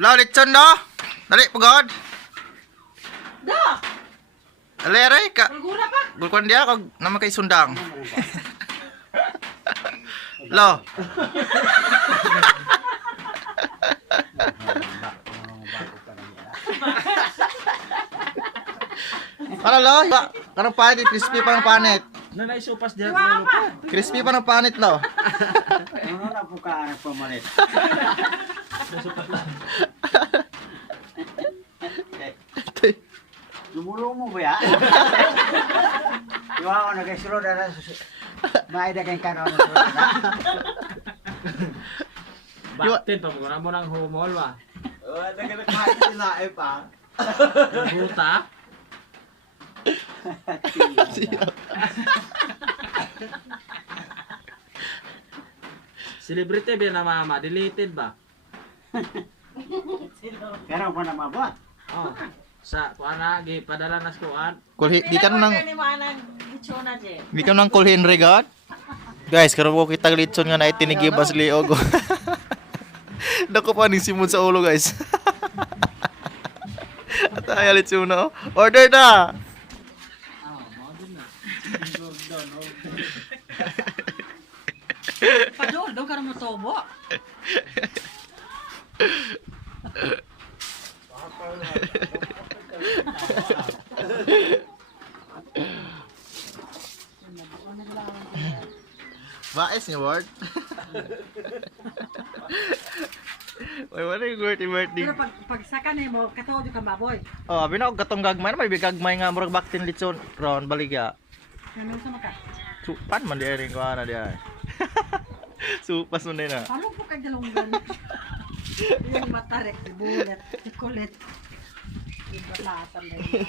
Lo, litson do. Dali, pagod. Da! Dali, aray, ka. Gula pa! Bulkon dia, kag naman kay sundang. Lo. Ano lo? Kanang panit, crispy pa ng panit. Nanay supas diyan. Iwa pa! Crispy pa ng panit lo. Ano na po ka anak pamalit? Lumulong mo ba ya? Iwa ako nag-isulod na maida kang kanon na sulod na. Baktin pa mo nang humol ba. Oh, nagkakain sila pa. Buta. Celebrity ba na mama? Deleted ba? Pero pa na mabot. Oh. Sa kuan na gipadala na sa kuan. Kulhi, di ka nang Ni manang litsona je. di ka nang kulhin regard. Guys, karon ko kita litson nga na itinigibas liog. Dako pa ning simon sa ulo, guys. At ay litson na. Order na. Padol, daw ka mo tobo. Bais ni word. Wait, what yung birthday? Pero pag saka ni mo, katawa ka baboy. Oh, abi na og katong gagmay na may gagmay nga murag baktin litson ron baligya. Ano sa maka? Supan man di ring ko ana di ay. Supas man na. Paano po kag dalunggan? Yung matarek, bulat, kulit. Yung balatan na yun.